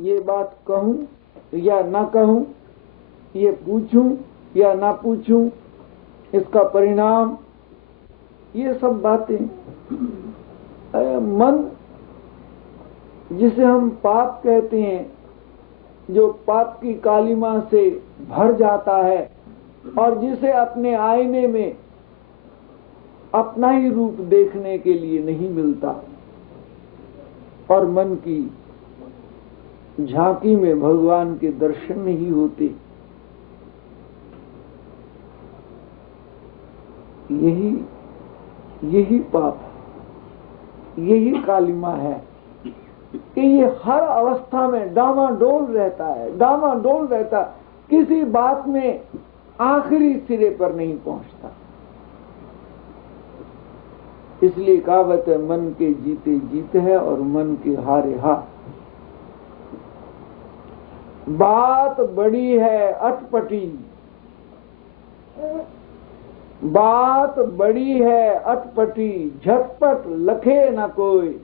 ये बात कहूं या ना कहूं, ये पूछूं या ना पूछूं, इसका परिणाम, ये सब बातें मन जिसे हम पाप कहते हैं, जो पाप की कालिमा से भर जाता है और जिसे अपने आईने में अपना ही रूप देखने के लिए नहीं मिलता और मन की झांकी में भगवान के दर्शन नहीं होते, यही पाप है, यही कालिमा है कि ये हर अवस्था में डामाडोल रहता है, किसी बात में आखिरी सिरे पर नहीं पहुंचता। इसलिए कहावत है, मन के जीते जीत है और मन के हारे हार। बात बड़ी है अटपटी, बात बड़ी है अटपटी, झटपट लखे न कोई,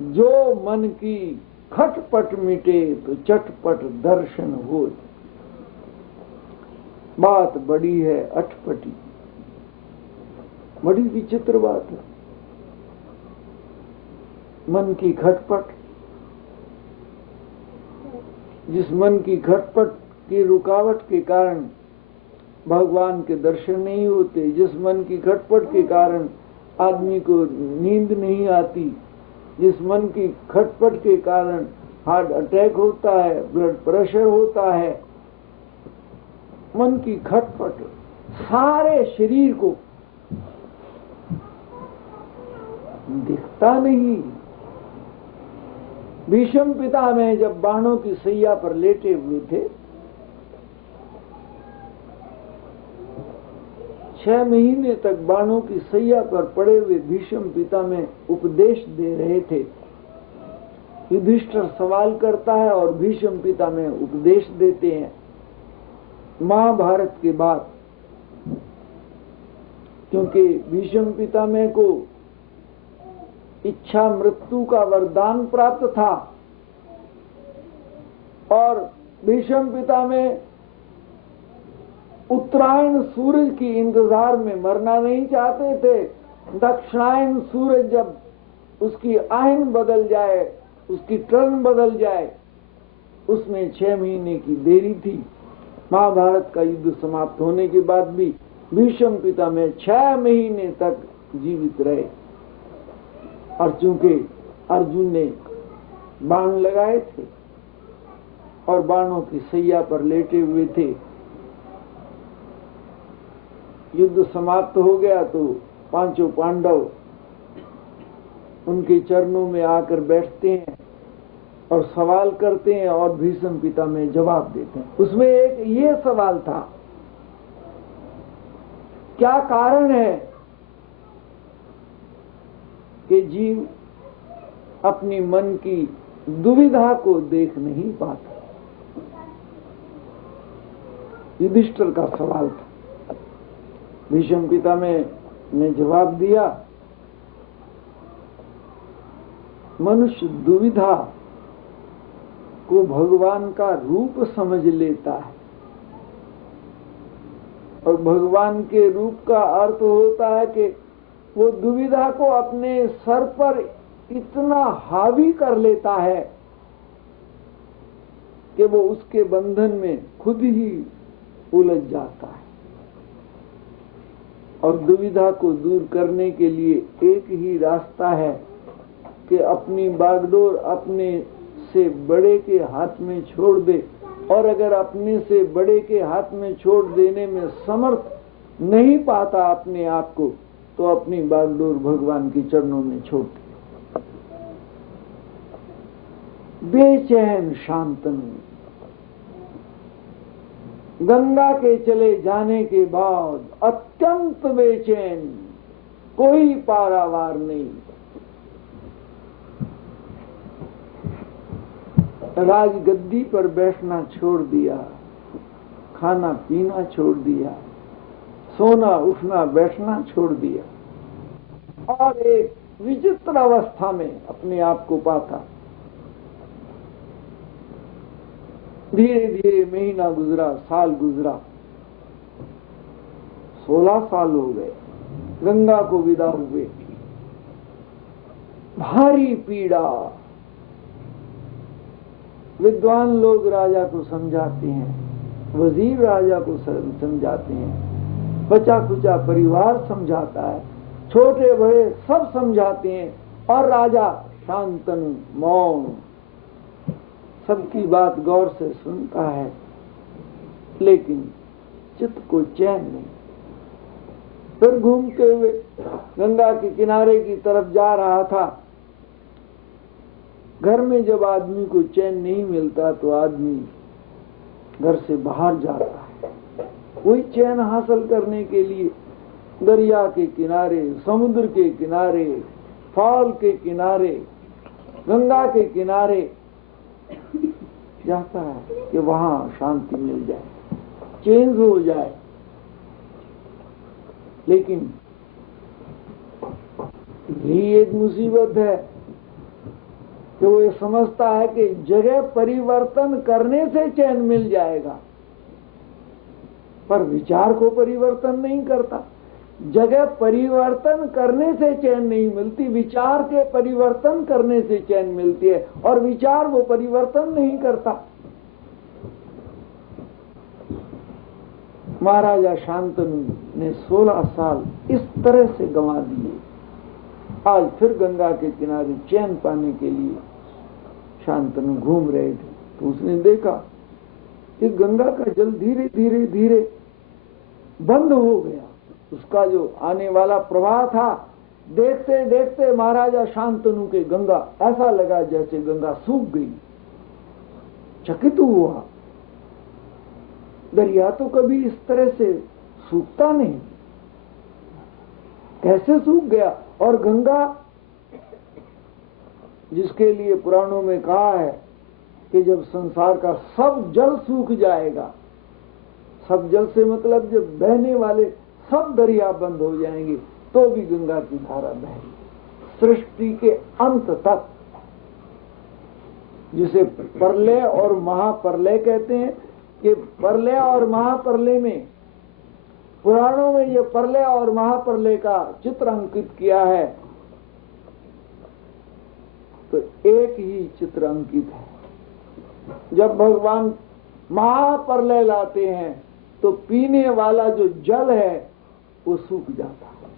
जो मन की खटपट मिटे तो चटपट दर्शन हो। बात बड़ी है अटपटी, बड़ी विचित्र बात है। मन की खटपट, जिस मन की खटपट की रुकावट के कारण भगवान के दर्शन नहीं होते, जिस मन की खटपट के कारण आदमी को नींद नहीं आती, जिस मन की खटपट के कारण हार्ट अटैक होता है, ब्लड प्रेशर होता है, मन की खटपट सारे शरीर को दिखता नहीं। भीष्म पितामह जब बाणों की सैया पर लेटे हुए थे, 6 महीने तक बाणों की सैया पर पड़े हुए भीष्म पितामह उपदेश दे रहे थे। युधिष्ठिर सवाल करता है और भीष्म पितामह उपदेश देते हैं। महाभारत के बाद, क्योंकि भीष्म पितामह को इच्छा मृत्यु का वरदान प्राप्त था और भीष्म पितामह उत्तरायण सूरज की इंतजार में मरना नहीं चाहते थे। दक्षिणायन सूरज जब उसकी आयन बदल जाए, उसकी टर्न बदल जाए, उसमें 6 महीने की देरी थी। महाभारत का युद्ध समाप्त होने के बाद भी भीष्म पितामह 6 महीने तक जीवित रहे। और चूंकि अर्जुन ने बाण लगाए थे और बाणों की सैया पर लेटे हुए थे, युद्ध समाप्त हो गया तो 5 पांडव उनके चरणों में आकर बैठते हैं और सवाल करते हैं और भीष्म पितामह जवाब देते हैं। उसमें एक ये सवाल था, क्या कारण है कि जीव अपनी मन की दुविधा को देख नहीं पाता? युधिष्ठिर का सवाल था। भीष्म पितामह ने जवाब दिया, मनुष्य दुविधा को भगवान का रूप समझ लेता है और भगवान के रूप का अर्थ होता है कि वो दुविधा को अपने सर पर इतना हावी कर लेता है कि वो उसके बंधन में खुद ही उलझ जाता है। और दुविधा को दूर करने के लिए एक ही रास्ता है कि अपनी बागडोर अपने से बड़े के हाथ में छोड़ दे, और अगर अपने से बड़े के हाथ में छोड़ देने में समर्थ नहीं पाता अपने आप को, तो अपनी बागडोर भगवान के चरणों में छोड़ दे। बेचैन शांतनु, गंगा के चले जाने के बाद अत्यंत बेचैन, कोई पारावार नहीं। राजगद्दी पर बैठना छोड़ दिया, खाना पीना छोड़ दिया, सोना उठना बैठना छोड़ दिया और एक विचित्र अवस्था में अपने आप को पाता धीरे धीरे महीना गुजरा, साल गुजरा, 16 साल हो गए, गंगा को विदा हुए। भारी पीड़ा। विद्वान लोग राजा को समझाते हैं, वजीर राजा को समझाते हैं, बचा खुचा परिवार समझाता है, छोटे बड़े सब समझाते हैं, और राजा शांतनु मौन सबकी बात गौर से सुनता है, लेकिन चित्त को चैन नहीं। फिर घूमते हुए गंगा के किनारे की तरफ जा रहा था। घर में जब आदमी को चैन नहीं मिलता तो आदमी घर से बाहर जाता है। वही चैन हासिल करने के लिए दरिया के किनारे, समुद्र के किनारे, फॉल के किनारे, गंगा के किनारे जाता है कि वहां शांति मिल जाए, चेंज हो जाए। लेकिन यही एक मुसीबत है कि वो ये समझता है कि जगह परिवर्तन करने से चैन मिल जाएगा, पर विचार को परिवर्तन नहीं करता। जगह परिवर्तन करने से चैन नहीं मिलती, विचार के परिवर्तन करने से चैन मिलती है, और विचार वो परिवर्तन नहीं करता। महाराजा शांतनु ने 16 साल इस तरह से गंवा दिए। आज फिर गंगा के किनारे चैन पाने के लिए शांतनु घूम रहे थे, तो उसने देखा कि गंगा का जल धीरे धीरे धीरे बंद हो गया। उसका जो आने वाला प्रवाह था, देखते देखते महाराजा शांतनु के गंगा ऐसा लगा जैसे गंगा सूख गई। चकित हुआ, दरिया तो कभी इस तरह से सूखता नहीं, कैसे सूख गया? और गंगा, जिसके लिए पुराणों में कहा है कि जब संसार का सब जल सूख जाएगा, सब जल से मतलब जब बहने वाले सब दरिया बंद हो जाएंगे, तो भी गंगा की धारा बहेगी सृष्टि के अंत तक, जिसे प्रलय और महाप्रलय कहते हैं। कि प्रलय और महाप्रलय में, पुराणों में ये प्रलय और महाप्रलय का चित्र अंकित किया है, तो एक ही चित्र अंकित है। जब भगवान महाप्रलय लाते हैं तो पीने वाला जो जल है वो सूख जाता है,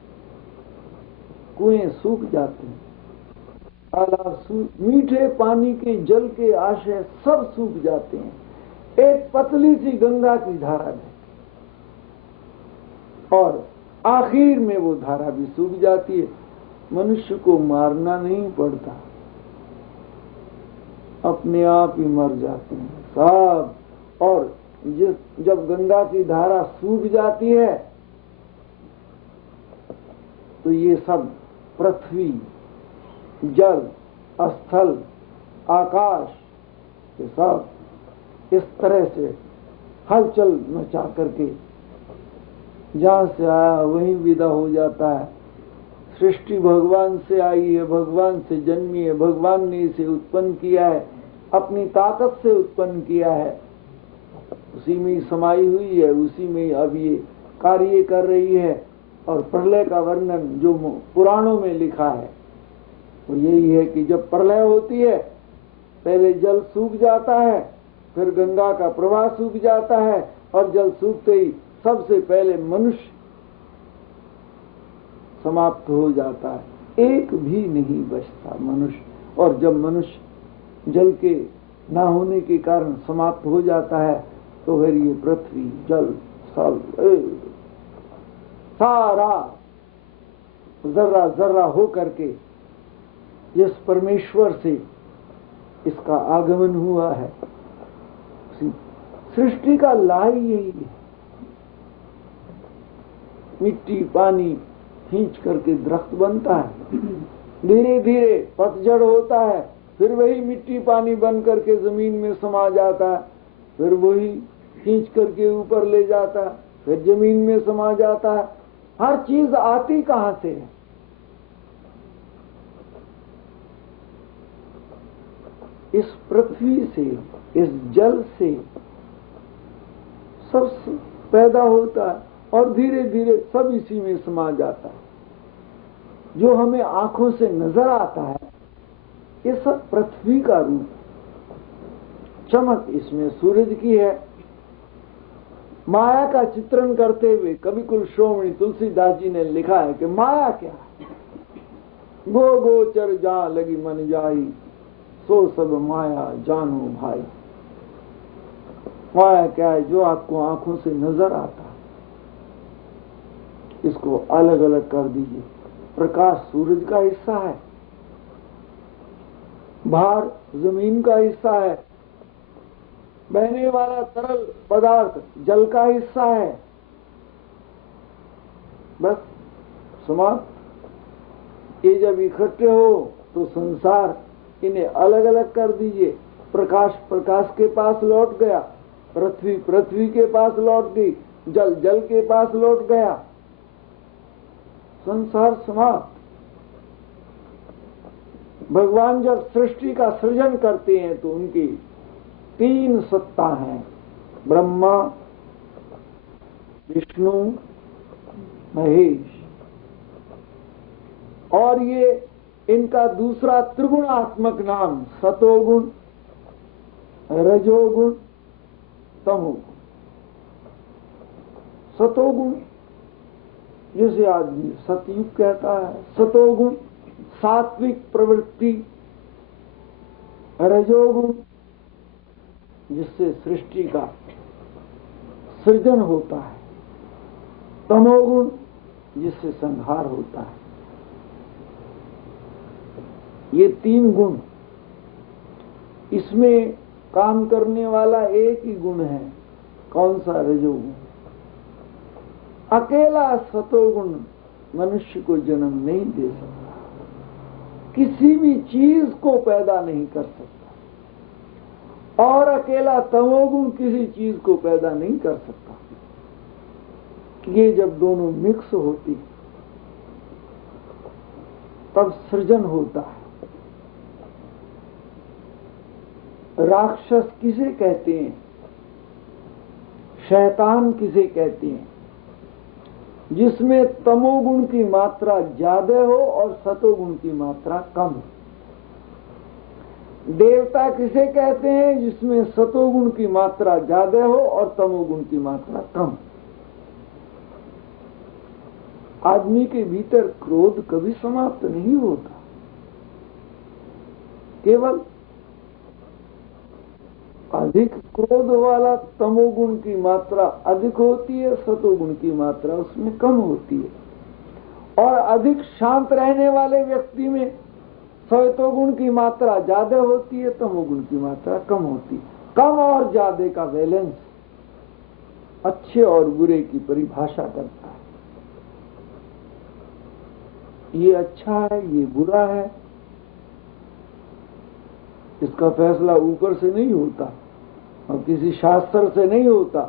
कुएं सूख जाते हैं, तालाब मीठे पानी के जल के आशय सब सूख जाते हैं। एक पतली सी गंगा की धारा है, और आखिर में वो धारा भी सूख जाती है। मनुष्य को मारना नहीं पड़ता, अपने आप ही मर जाते हैं सब। और जब गंगा की धारा सूख जाती है तो ये सब पृथ्वी, जल, स्थल, आकाश, ये सब इस तरह से हलचल मचा करके जहां से आया वहीं विदा हो जाता है। सृष्टि भगवान से आई है, भगवान से जन्मी है, भगवान ने इसे उत्पन्न किया है, अपनी ताकत से उत्पन्न किया है, उसी में समाई हुई है, उसी में अब ये कार्य कर रही है। और प्रलय का वर्णन जो पुराणों में लिखा है वो यही है कि जब प्रलय होती है, पहले जल सूख जाता है, फिर गंगा का प्रवाह सूख जाता है, और जल सूखते ही सबसे पहले मनुष्य समाप्त हो जाता है, एक भी नहीं बचता मनुष्य। और जब मनुष्य जल के ना होने के कारण समाप्त हो जाता है, तो फिर ये पृथ्वी, जल, स्थल, सारा जर्रा जर्रा हो करके जिस परमेश्वर से इसका आगमन हुआ है, सृष्टि का लाई यही है। मिट्टी पानी खींच करके दरख्त बनता है, धीरे धीरे पतझड़ होता है, फिर वही मिट्टी पानी बन करके जमीन में समा जाता है, फिर वही खींच करके ऊपर ले जाता है, फिर जमीन में समा जाता है। हर चीज आती कहां से है? इस पृथ्वी से, इस जल से सब पैदा होता है और धीरे धीरे सब इसी में समा जाता है। जो हमें आंखों से नजर आता है ये सब पृथ्वी का रूप, चमक इसमें सूरज की है। माया का चित्रण करते हुए कवि कुल श्रोमणी तुलसीदास जी ने लिखा है कि माया क्या है, गो गोचर जा लगी मन जाई, सो सब माया जानो भाई। माया क्या है? जो आपको आंखों से नजर आता है, इसको अलग अलग कर दीजिए। प्रकाश सूरज का हिस्सा है, भार जमीन का हिस्सा है, बहने वाला तरल पदार्थ जल का हिस्सा है। बस समाप्त। ये जब इकट्ठे हो तो संसार, इन्हें अलग अलग कर दीजिए। प्रकाश प्रकाश के पास लौट गया, पृथ्वी पृथ्वी के पास लौट गई, जल जल के पास लौट गया, संसार समाप्त। भगवान जब सृष्टि का सृजन करते हैं तो उनकी 3 सत्ता हैं, ब्रह्मा, विष्णु, महेश। और ये इनका दूसरा त्रिगुणात्मक नाम सतोगुण, रजोगुण, तमोगुण। सतोगुण जिसे आदमी सतयुग कहता है, सतोगुण सात्विक प्रवृत्ति, रजोगुण जिससे सृष्टि का सृजन होता है, तमोगुण जिससे संहार होता है। ये 3 गुण, इसमें काम करने वाला एक ही गुण है। कौन सा? रजोगुण। अकेला सतोगुण मनुष्य को जन्म नहीं दे सकता, किसी भी चीज को पैदा नहीं कर सकता, और अकेला तमोगुण किसी चीज को पैदा नहीं कर सकता। ये जब दोनों मिक्स होती तब सृजन होता है। राक्षस किसे कहते हैं? शैतान किसे कहते हैं? जिसमें तमोगुण की मात्रा ज्यादा हो और सतोगुण की मात्रा कम हो। देवता किसे कहते हैं? जिसमें सतोगुण की मात्रा ज्यादा हो और तमोगुण की मात्रा कम। आदमी के भीतर क्रोध कभी समाप्त नहीं होता, केवल अधिक क्रोध वाला तमोगुण की मात्रा अधिक होती है, सतोगुण की मात्रा उसमें कम होती है। और अधिक शांत रहने वाले व्यक्ति में सतोगुण की मात्रा ज्यादा होती है, तमोगुण की मात्रा कम होती है। कम और ज्यादा का बैलेंस अच्छे और बुरे की परिभाषा करता है। ये अच्छा है, ये बुरा है, इसका फैसला ऊपर से नहीं होता और किसी शास्त्र से नहीं होता।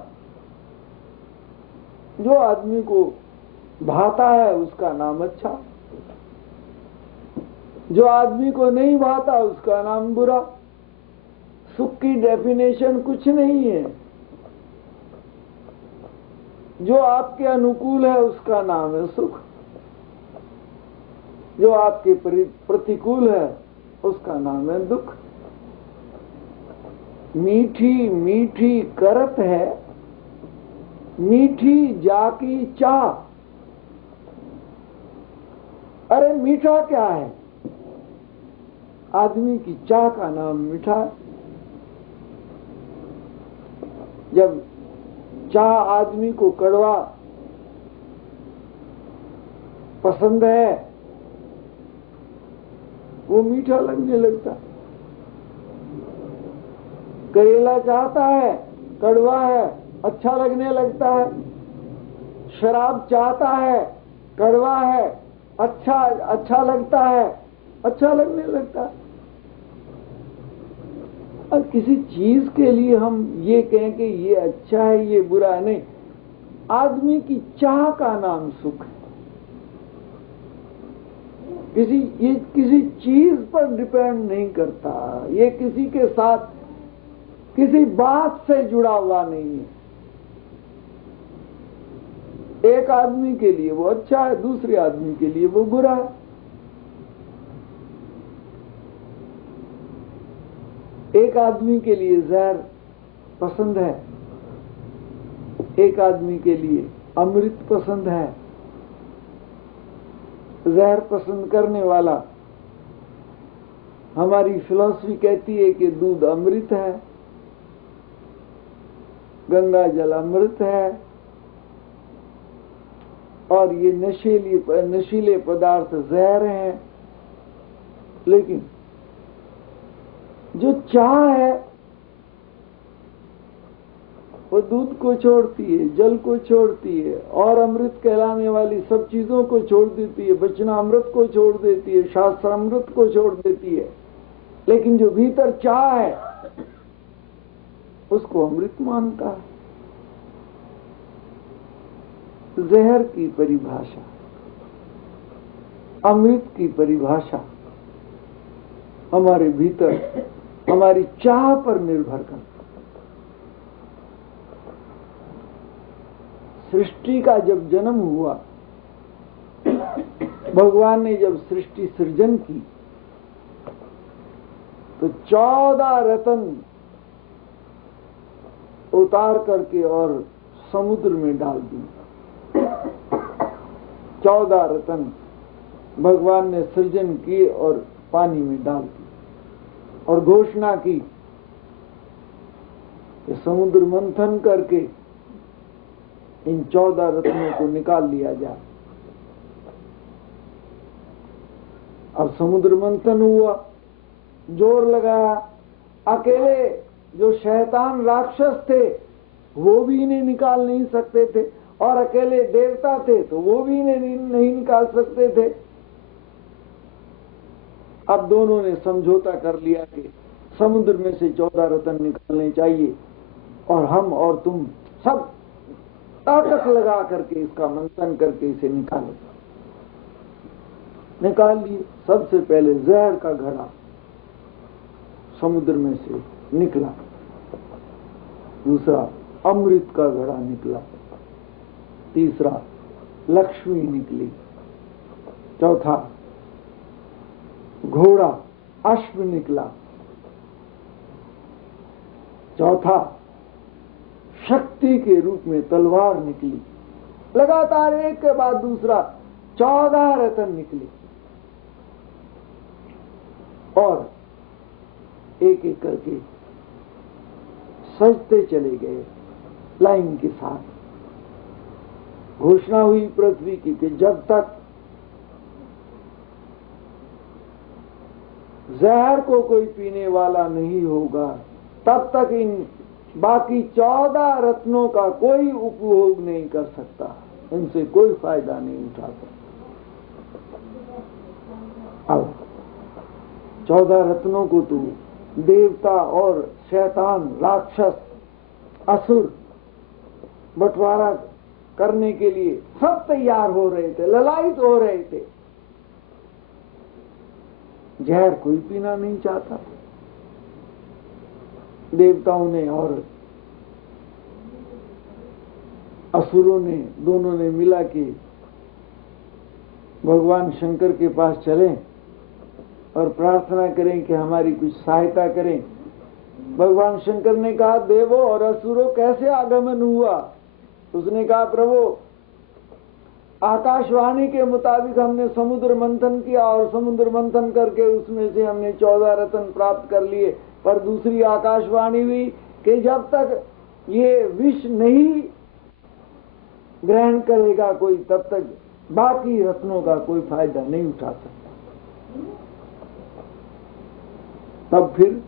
जो आदमी को भाता है उसका नाम अच्छा, जो आदमी को नहीं भाता उसका नाम बुरा। सुख की डेफिनेशन कुछ नहीं है। जो आपके अनुकूल है उसका नाम है सुख, जो आपके प्रतिकूल है उसका नाम है दुख। मीठी मीठी करत है, मीठी जाकी चाह। अरे मीठा क्या है? आदमी की चाह का नाम मीठा। जब चाह आदमी को कड़वा पसंद है वो मीठा लगने लगता। करेला चाहता है, कड़वा है, अच्छा लगने लगता है। शराब चाहता है, कड़वा है, अच्छा लगता है, अच्छा लगने लगता है। और किसी चीज के लिए हम ये कहें कि ये अच्छा है, ये बुरा है, नहीं। आदमी की चाह का नाम सुख है। किसी चीज पर डिपेंड नहीं करता। ये किसी के साथ किसी बात से जुड़ा हुआ नहीं है। एक आदमी के लिए वो अच्छा है, दूसरे आदमी के लिए वो बुरा है। एक आदमी के लिए जहर पसंद है, एक आदमी के लिए अमृत पसंद है। जहर पसंद करने वाला, हमारी फिलॉसफी कहती है कि दूध अमृत है, गंगा जल अमृत है, और ये नशीले पदार्थ जहर हैं। लेकिन जो चाह है वो दूध को छोड़ती है, जल को छोड़ती है, और अमृत कहलाने वाली सब चीजों को छोड़ देती है। वचना अमृत को छोड़ देती है, शास्त्र अमृत को छोड़ देती है। लेकिन जो भीतर चाह है उसको अमृत मानता है। जहर की परिभाषा, अमृत की परिभाषा हमारे भीतर हमारी चाह पर निर्भर करती। सृष्टि का जब जन्म हुआ, भगवान ने जब सृष्टि सृजन की, तो 14 रत्न उतार करके और समुद्र में डाल दिए। 14 रत्न भगवान ने सृजन किए और पानी में डाल दिए, और घोषणा की कि समुद्र मंथन करके इन 14 रत्नों को निकाल लिया जाए। अब समुद्र मंथन हुआ, जोर लगाया। अकेले जो शैतान राक्षस थे वो भी इन्हें निकाल नहीं सकते थे, और अकेले देवता थे तो वो भी इन्हें नहीं निकाल सकते थे। अब दोनों ने समझौता कर लिया कि समुद्र में से 14 रत्न निकालने चाहिए, और हम और तुम सब ताकत लगा करके इसका मंथन करके इसे निकाल लिए। सबसे पहले जहर का घड़ा समुद्र में से निकला, दूसरा अमृत का घड़ा निकला, तीसरा लक्ष्मी निकली, चौथा घोड़ा अश्व निकला, चौथा शक्ति के रूप में तलवार निकली। लगातार एक के बाद दूसरा 14 रत्न निकले, और एक एक करके सजते चले गए लाइन के साथ। घोषणा हुई पृथ्वी की कि जब तक जहर को कोई पीने वाला नहीं होगा, तब तक इन बाकी 14 रत्नों का कोई उपभोग नहीं कर सकता, इनसे कोई फायदा नहीं उठा सकता। अब 14 रत्नों को तो देवता और शैतान, राक्षस, असुर बंटवारा करने के लिए सब तैयार हो रहे थे, ललायित हो रहे थे। जहर कोई पीना नहीं चाहता। देवताओं ने और असुरों ने, दोनों ने मिला के भगवान शंकर के पास चलें और प्रार्थना करें कि हमारी कुछ सहायता करें। भगवान शंकर ने कहा, देवों और असुरों कैसे आगमन हुआ? उसने कहा, प्रभु आकाशवाणी के मुताबिक हमने समुद्र मंथन किया, और समुद्र मंथन करके उसमें से हमने 14 रत्न प्राप्त कर लिए। पर दूसरी आकाशवाणी हुई कि जब तक ये विष नहीं ग्रहण करेगा कोई, तब तक बाकी रत्नों का कोई फायदा नहीं उठा सकता। तब फिर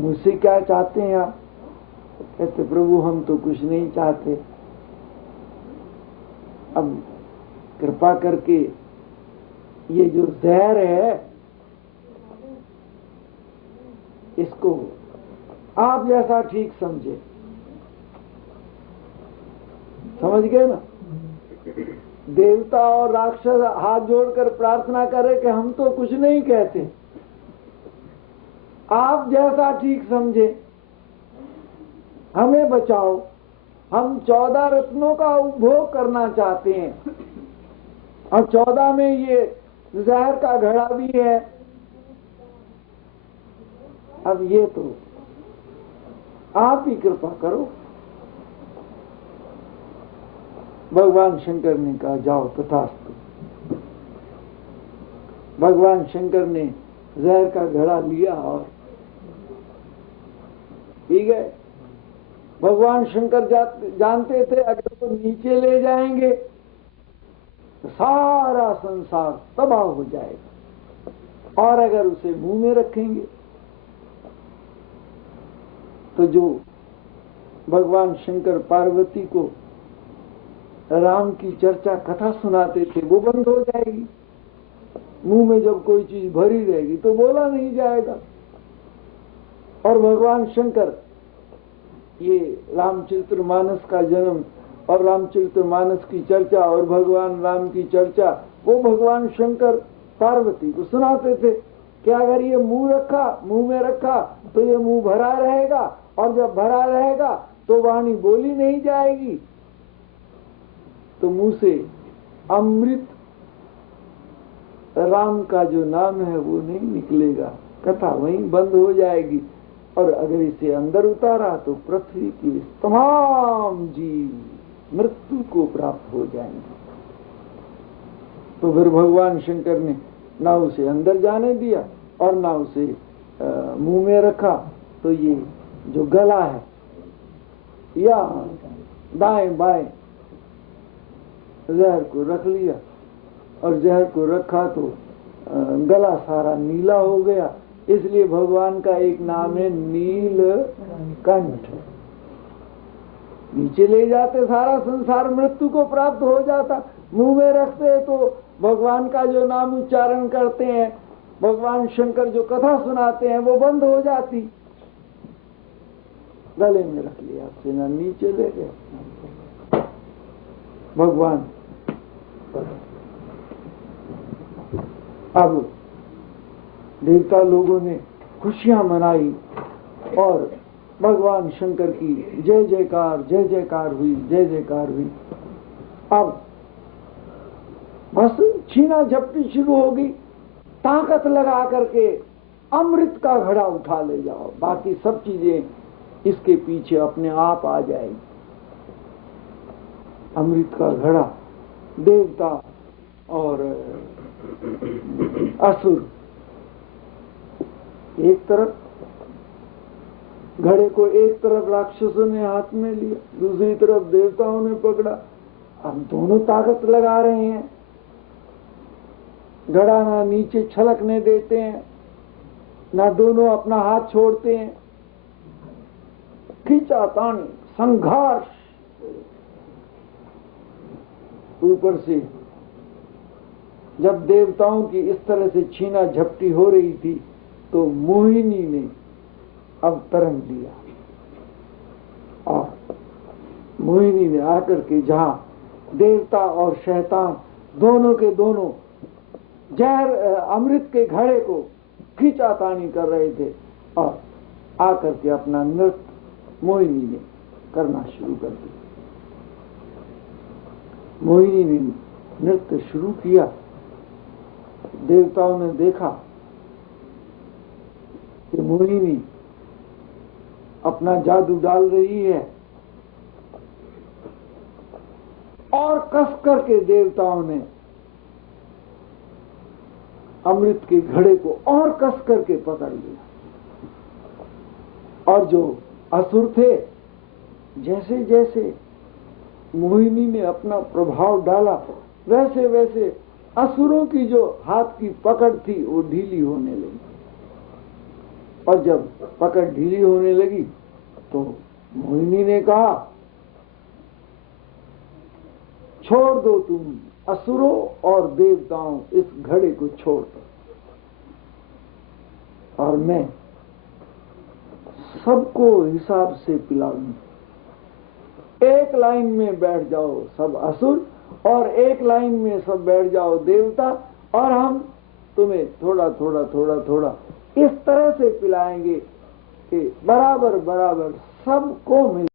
मुझसे क्या चाहते हैं आप? कहते, प्रभु हम तो कुछ नहीं चाहते, अब कृपा करके ये जो जहर है इसको आप जैसा ठीक समझे। समझ गए ना? देवता और राक्षस हाथ जोड़कर प्रार्थना करे कि हम तो कुछ नहीं कहते, आप जैसा ठीक समझे, हमें बचाओ। हम 14 रत्नों का उपभोग करना चाहते हैं और 14 में ये जहर का घड़ा भी है। अब ये तो आप ही कृपा करो। भगवान शंकर ने कहा जाओ तथास्तु। भगवान शंकर ने जहर का घड़ा लिया और पी गए। भगवान शंकर जानते थे अगर वो नीचे ले जाएंगे तो सारा संसार तबाह हो जाएगा, और अगर उसे मुंह में रखेंगे तो जो भगवान शंकर पार्वती को राम की चर्चा कथा सुनाते थे वो बंद हो जाएगी। मुंह में जब कोई चीज भरी रहेगी तो बोला नहीं जाएगा। और भगवान शंकर ये रामचरितमानस का जन्म और रामचरितमानस की चर्चा और भगवान राम की चर्चा वो भगवान शंकर पार्वती को सुनाते थे कि अगर ये मुंह में रखा तो ये मुंह भरा रहेगा, और जब भरा रहेगा तो वाणी बोली नहीं जाएगी, तो मुंह से अमृत राम का जो नाम है वो नहीं निकलेगा, कथा वहीं बंद हो जाएगी। और अगर इसे अंदर उतारा तो पृथ्वी की तमाम जीव मृत्यु को प्राप्त हो जाएंगे। तो फिर भगवान शंकर ने ना उसे अंदर जाने दिया और ना उसे मुंह में रखा। तो ये जो गला है या दाएं बाएं जहर को रख लिया, और जहर को रखा तो गला सारा नीला हो गया। इसलिए भगवान का एक नाम है नीलकंठ। नीचे ले जाते सारा संसार मृत्यु को प्राप्त हो जाता, मुंह में रखते तो भगवान का जो नाम उच्चारण करते हैं, भगवान शंकर जो कथा सुनाते हैं वो बंद हो जाती। गले में रख लिया, सीना नीचे ले गए भगवान। अब देवता लोगों ने खुशियां मनाई और भगवान शंकर की जय जयकार हुई, जय जयकार हुई। अब बस छीना झपटी शुरू होगी, ताकत लगा करके अमृत का घड़ा उठा ले जाओ, बाकी सब चीजें इसके पीछे अपने आप आ जाएगी। अमृत का घड़ा देवता और असुर एक तरफ, घड़े को एक तरफ राक्षसों ने हाथ में लिया, दूसरी तरफ देवताओं ने पकड़ा। अब दोनों ताकत लगा रहे हैं, घड़ा ना नीचे छलकने देते हैं, ना दोनों अपना हाथ छोड़ते हैं। खींचातानी, संघर्ष। ऊपर से जब देवताओं की इस तरह से छीना झपटी हो रही थी तो मोहिनी ने अवतरण लिया, और मोहिनी ने आकर के जहां देवता और शैतान दोनों के दोनों जहर अमृत के घड़े को खींचातानी कर रहे थे, और आकर के अपना नृत्य मोहिनी ने करना शुरू कर दिया। मोहिनी ने नृत्य शुरू किया। देवताओं ने देखा कि मोहिनी अपना जादू डाल रही है, और कस करके देवताओं ने अमृत के घड़े को और कस करके पकड़ लिया। और जो असुर थे, जैसे जैसे मोहिनी ने अपना प्रभाव डाला वैसे वैसे असुरों की जो हाथ की पकड़ थी वो ढीली होने लगी, और जब पकड़ ढीली होने लगी तो मोहिनी ने कहा, छोड़ दो तुम असुरों और देवताओं, इस घड़े को छोड़ दो, और मैं सबको हिसाब से पिलाऊंगी। एक लाइन में बैठ जाओ सब असुर, और एक लाइन में सब बैठ जाओ देवता, और हम तुम्हें थोड़ा थोड़ा थोड़ा थोड़ा इस तरह से पिलाएंगे कि बराबर बराबर सबको मिले।